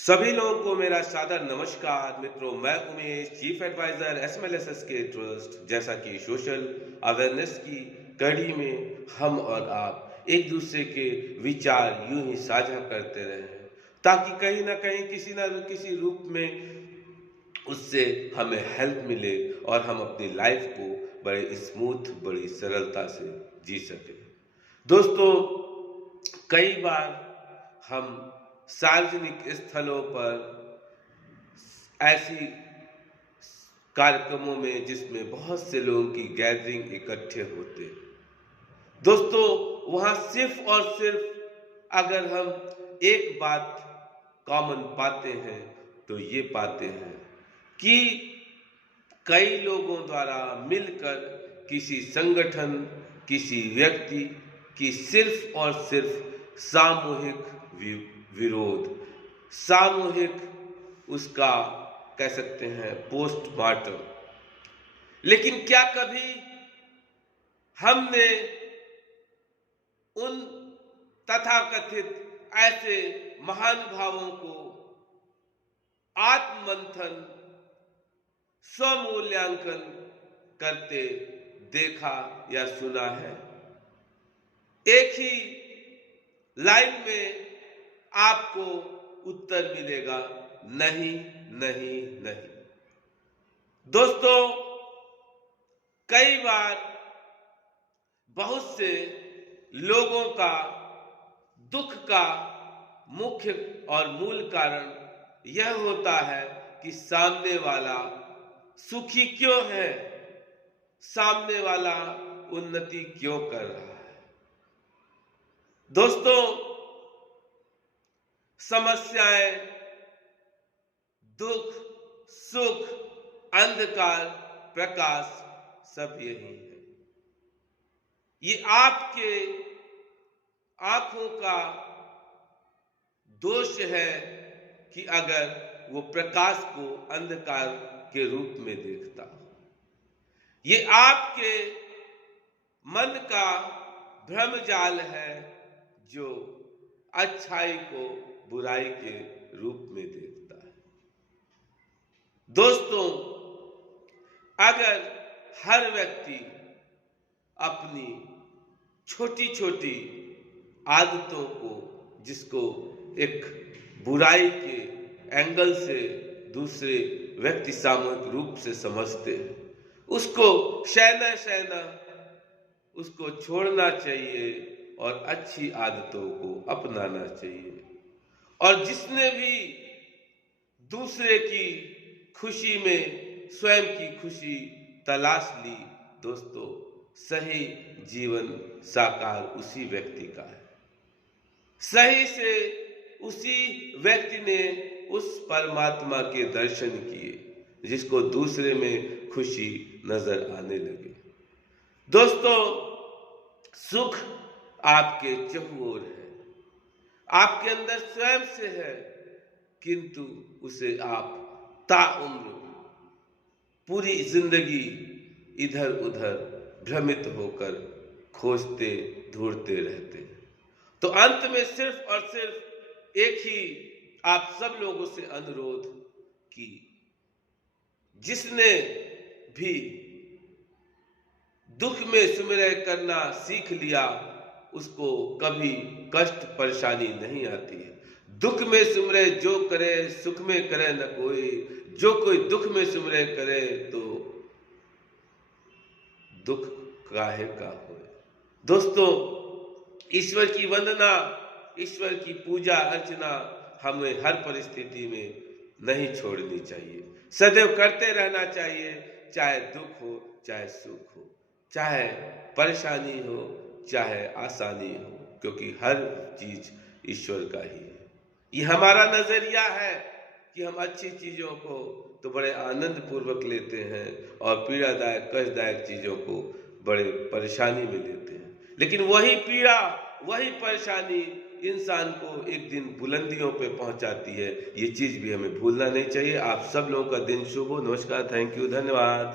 सभी लोगों को मेरा सादर नमस्कार। मित्रों, मैं उमेश, चीफ एडवाइजर एसएमएलएसएस के ट्रस्ट। जैसा कि सोशल अवेयरनेस की कड़ी में हम और आप एक दूसरे के विचार यूं ही साझा करते रहे हैं, ताकि कहीं ना कहीं किसी ना किसी रूप में उससे हमें हेल्प मिले और हम अपनी लाइफ को बड़े स्मूथ, बड़ी सरलता से जी सकें। दोस्तों, कई बार हम सार्वजनिक स्थलों पर ऐसी कार्यक्रमों में जिसमें बहुत से लोगों की गैदरिंग इकट्ठे होते हैं, दोस्तों, वहां सिर्फ और सिर्फ अगर हम एक बात कॉमन पाते हैं तो ये पाते हैं कि कई लोगों द्वारा मिलकर किसी संगठन, किसी व्यक्ति की सिर्फ और सिर्फ सामूहिक विरोध, सामूहिक उसका कह सकते हैं पोस्टमार्टम। लेकिन क्या कभी हमने उन तथाकथित ऐसे महानुभावों को आत्ममंथन, स्वमूल्यांकन करते देखा या सुना है? एक ही लाइन में आपको उत्तर मिलेगा, नहीं, नहीं, नहीं। दोस्तों, कई बार बहुत से लोगों का दुख का मुख्य और मूल कारण यह होता है कि सामने वाला सुखी क्यों है, सामने वाला उन्नति क्यों कर रहा है। दोस्तों, समस्याएं, दुख, सुख, अंधकार, प्रकाश सब यही है। ये आपके आंखों का दोष है कि अगर वो प्रकाश को अंधकार के रूप में देखता हो। ये आपके मन का भ्रमजाल है जो अच्छाई को बुराई के रूप में देखता है। दोस्तों, अगर हर व्यक्ति अपनी छोटी छोटी आदतों को, जिसको एक बुराई के एंगल से दूसरे व्यक्ति सामूहिक रूप से समझते हैं, उसको शहना शहना उसको छोड़ना चाहिए और अच्छी आदतों को अपनाना चाहिए। और जिसने भी दूसरे की खुशी में स्वयं की खुशी तलाश ली, दोस्तों, सही जीवन साकार उसी व्यक्ति का है। सही से उसी व्यक्ति ने उस परमात्मा के दर्शन किए जिसको दूसरे में खुशी नजर आने लगे। दोस्तों, सुख आपके चहुओर है, आपके अंदर स्वयं से है, किंतु उसे आप ताउम्र पूरी जिंदगी इधर उधर भ्रमित होकर खोजते ढूंढते रहते हैं। तो अंत में सिर्फ और सिर्फ एक ही आप सब लोगों से अनुरोध कि जिसने भी दुख में सुमिरन करना सीख लिया, उसको कभी कष्ट परेशानी नहीं आती है। दुख में सुमिरन जो करे, सुख में करे न कोई। जो कोई दुख में सुमिरन करे तो दुख काहे का होए। दोस्तों, ईश्वर की वंदना, ईश्वर की पूजा अर्चना हमें हर परिस्थिति में नहीं छोड़नी चाहिए, सदैव करते रहना चाहिए। चाहे दुख हो, चाहे सुख हो, चाहे परेशानी हो, चाहे आसानी हो, क्योंकि हर चीज ईश्वर का ही है। ये हमारा नजरिया है कि हम अच्छी चीजों को तो बड़े आनंद पूर्वक लेते हैं और पीड़ादायक, कष्टदायक चीजों को बड़े परेशानी में लेते हैं। लेकिन वही पीड़ा, वही परेशानी इंसान को एक दिन बुलंदियों पे पहुंचाती है। ये चीज भी हमें भूलना नहीं चाहिए। आप सब लोगों का दिन शुभ हो। नमस्कार, थैंक यू, धन्यवाद।